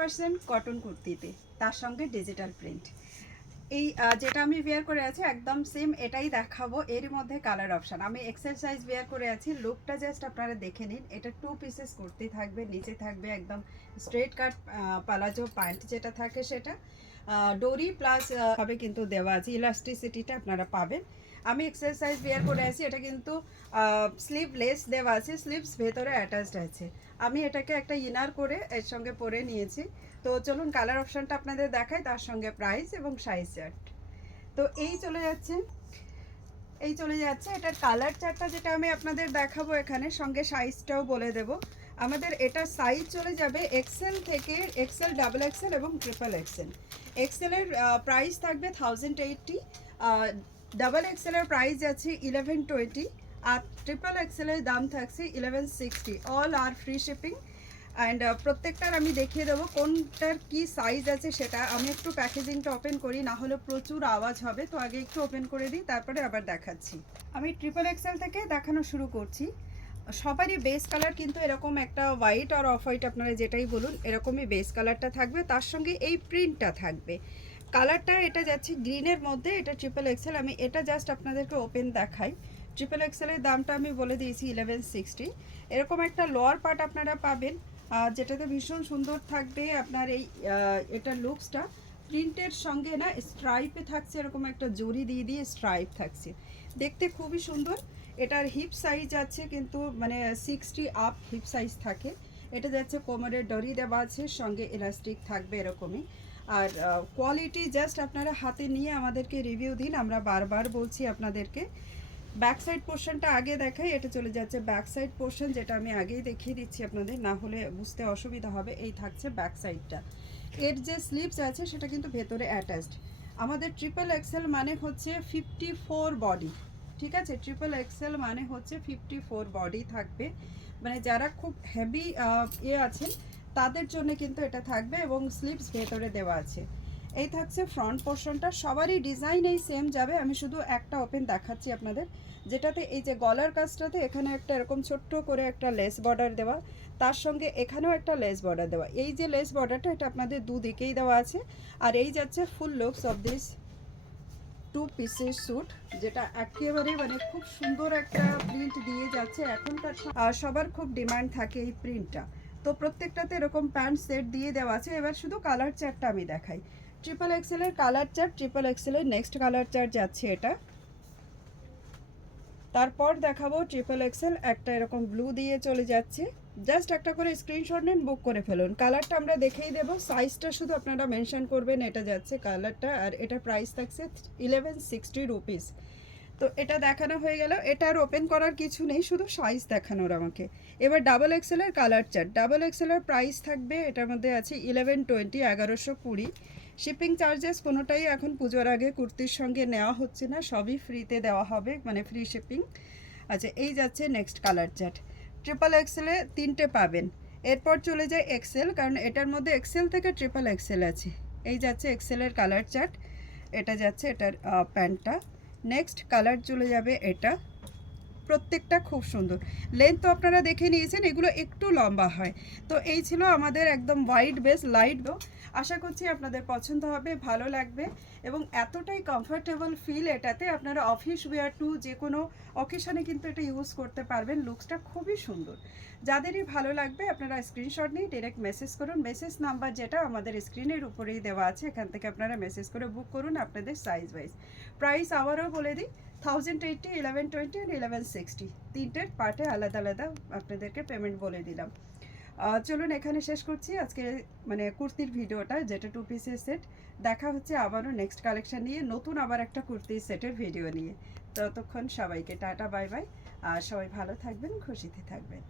100% cotton কুর্তিতে, তার সঙ্গে digital print. এই যেটা আমি ওয়্যার করে আছি একদম সেম এটাই দেখাবো। এরই মধ্যে কালার অপশান, আমি এক্সারসাইজ ওয়্যার করে আছি। লুকটা জাস্ট আপনারা দেখে নিন। এটা 2 পিসেস কুর্তি থাকবে, নিচে থাকবে একদম স্ট্রেট কাট পালাজো প্যান্ট যেটা থাকে সেটা, ডোরি প্লাস হবে কিন্তু দেওয়া আছে, ইলাস্টিসিটিটা আপনারা পাবেন। আমি এক্সারসাইজ ওয়্যার করে আছি, এটা কিন্তু স্লিভলেস দেওয়া আছে, স্লিভস ভেতরে অ্যাটাচড আছে। আমি এটাকে একটা ইনার করে এর সঙ্গে পরে নিয়েছি। তো চলুন কালার অপশানটা আপনাদের দেখাই, তার সঙ্গে প্রাইস এবং সাইজ চার্ট। তো এই চলে যাচ্ছে এটার কালার চার্টটা যেটা আমি আপনাদের দেখাবো এখানে, সঙ্গে সাইজটাও বলে দেব। আমাদের এটার সাইজ চলে যাবে এক্সেল থেকে এক্সেল, ডাবল এক্সেল এবং ট্রিপল এক্সেল। এক্সেলের প্রাইস থাকবে 1080, ডাবল এক্সেলের প্রাইস আছে 1120, আর ট্রিপল এক্সেলের দাম থাকছে 1160। All are free shipping. And প্রত্যেকটার আমি দেখিয়ে দেবো কোনটার কি সাইজ আছে সেটা। আমি একটু প্যাকেজিংটা ওপেন করি, না হলে প্রচুর আওয়াজ হবে, তো আগে একটু ওপেন করে দিই, তারপরে আবার দেখাচ্ছি। আমি ট্রিপল এক্সেল থেকে দেখানো শুরু করছি। সবারই বেস কালার কিন্তু এরকম একটা হোয়াইট আর অফ হোয়াইট, আপনারা যেটাই বলুন এরকমই বেস কালারটা থাকবে, তার সঙ্গে এই প্রিন্টটা থাকবে। কালারটা এটা যাচ্ছে গ্রিনের মধ্যে, এটা ট্রিপল এক্সেল। আমি এটা জাস্ট আপনাদেরকে ওপেন দেখাই। ট্রিপল এক্সেলের দামটা আমি বলে দিয়েছি 1160। এরকম একটা লোয়ার পার্ট আপনারা পাবেন, যেটাতে ভীষণ সুন্দর থাকবে আপনার এই এটার লুকসটা। প্রিন্টের সঙ্গে না স্ট্রাইপে থাকছে, এরকম একটা জরি দিয়ে দিয়ে স্ট্রাইপ থাকছে, দেখতে খুবই সুন্দর। এটার হিপ সাইজ আছে কিন্তু মানে 60 আপ হিপ সাইজ থাকে। এটা যাচ্ছে কোমরের ডরি দেওয়া আছে, সঙ্গে ইলাস্টিক থাকবে এরকমই। আর কোয়ালিটি জাস্ট আপনারা হাতে নিয়ে আমাদেরকে রিভিউ দিন, আমরা বারবার বলছি আপনাদেরকে। ব্যাক সাইড পোর্শনটা আগে দেখাই। এটা চলে যাচ্ছে ব্যাক সাইড পোর্শন, যেটা আমি আগেই দেখিয়ে দিচ্ছি আপনাদের, না হলে বুঝতে অসুবিধা হবে। এই থাকছে ব্যাক সাইডটা। এর যে স্লিভস আছে সেটা কিন্তু ভেতরে অ্যাটাচড। আমাদের ট্রিপল এক্সেল মানে হচ্ছে 54 বডি, ঠিক আছে? ট্রিপল এক্সেল মানে হচ্ছে 54 বডি থাকবে, মানে যারা খুব হেভি আছেন তাদের জন্য কিন্তু এটা থাকবে, এবং স্লিভস ভেতরে দেওয়া আছে। এই থাকছে ফ্রন্ট পোর্শনটা, সবারই ডিজাইন এই সেম যাবে। আমি শুধু একটা ওপেন দেখাচ্ছি আপনাদের, যেটাতে এই যে গলার কাজটাতে এখানে একটা এরকম ছোট্ট করে একটা লেস বর্ডার দেওয়া, তার সঙ্গে এখানেও একটা লেস বর্ডার দেওয়া। এই যে লেস বর্ডারটা এটা আপনাদের দুদিকেই দেওয়া আছে। আর এই যাচ্ছে ফুল লুকস অফ দিস 2 পিসের স্যুট, যেটা একেবারে মানে খুব সুন্দর একটা প্রিন্ট দিয়ে যাচ্ছে। এখনকার সবার খুব ডিমান্ড থাকে এই প্রিন্টটা। তো প্রত্যেকটাতে এরকম প্যান্ট সেট দিয়ে দেওয়া আছে। এবার শুধু কালার চার্টটা আমি দেখাই। ট্রিপল এক্সেলের কালার চার্ট, ট্রিপল এক্সেলের নেক্সট কালার চার্ট যাচ্ছে এটা। তারপর দেখাবো ট্রিপল এক্সেল, একটা এরকম ব্লু দিয়ে চলে যাচ্ছে। জাস্ট একটা করে স্ক্রিনশট নিন, বুক করে ফেলুন। কালারটা আমরা দেখেই দেবো, সাইজটা শুধু আপনারা মেনশন করবেন। এটা যাচ্ছে কালারটা, আর এটা প্রাইস থাকছে 1160 রুপিস। তো এটা দেখানো হয়ে গেল, এটা আর ওপেন করার কিছু নেই, শুধু সাইজ দেখানোর আমাকে। এবার ডাবল এক্সেলের কালার চার্ট। ডাবল এক্সেলের প্রাইস থাকবে, এটার মধ্যে আছে 1120, 1120। শিপিং চার্জেস কোনোটাই এখন পুজোর আগে কুর্তির সঙ্গে নেওয়া হচ্ছে না, সবই ফ্রিতে দেওয়া হবে, মানে ফ্রি শিপিং। আচ্ছা, এই যাচ্ছে নেক্সট কালার চার্ট। ট্রিপল এক্সেলে 3টে পাবেন। এরপর চলে যায় এক্সেল, কারণ এটার মধ্যে এক্সেল থেকে ট্রিপল এক্সেল আছে। এই যাচ্ছে এক্সেলের কালার চার্ট, এটা যাচ্ছে এটার প্যান্টটা। নেক্সট কালার চলে যাবে এটা। প্রত্যেকটা খুব সুন্দর। লেন্থ তো আপনারা দেখে নিয়েছেন, এগুলো একটু লম্বা হয়। তো এই ছিল আমাদের একদম হোয়াইট বেস লাইট ব্লু। আশা করছি আপনাদের পছন্দ হবে, ভালো লাগবে, এবং এতটাই কমফোর্টেবল ফিল এটাতে। আপনারা অফিস ওয়্যার টু যে কোনো অকেশনে কিন্তু এটা ইউজ করতে পারবেন। লুকসটা খুবই সুন্দর। যাদেরই ভালো লাগবে আপনারা স্ক্রিনশট নিয়ে ডিরেক্ট মেসেজ করুন। মেসেজ নাম্বার যেটা আমাদের স্ক্রিনের উপরেই দেওয়া আছে, এখান থেকে আপনারা মেসেজ করে বুক করুন আপনাদের সাইজ ওয়াইজ। প্রাইস আবারও বলে দিই, 1080, 1120 আর 1160, তিনটের পার্টে আলাদা আলাদা আপনাদেরকে পেমেন্ট বলে দিলাম। চলুন এখানে শেষ করছি আজকে মানে কুর্তির ভিডিওটা, যেটা 2 পিসের সেট। দেখা হচ্ছে আবারও নেক্সট কালেকশন নিয়ে, নতুন আবার একটা কুর্তির সেটের ভিডিও নিয়ে। ততক্ষণ সবাইকে টাটা, বাই বাই। আর সবাই ভালো থাকবেন, খুশিতে থাকবেন।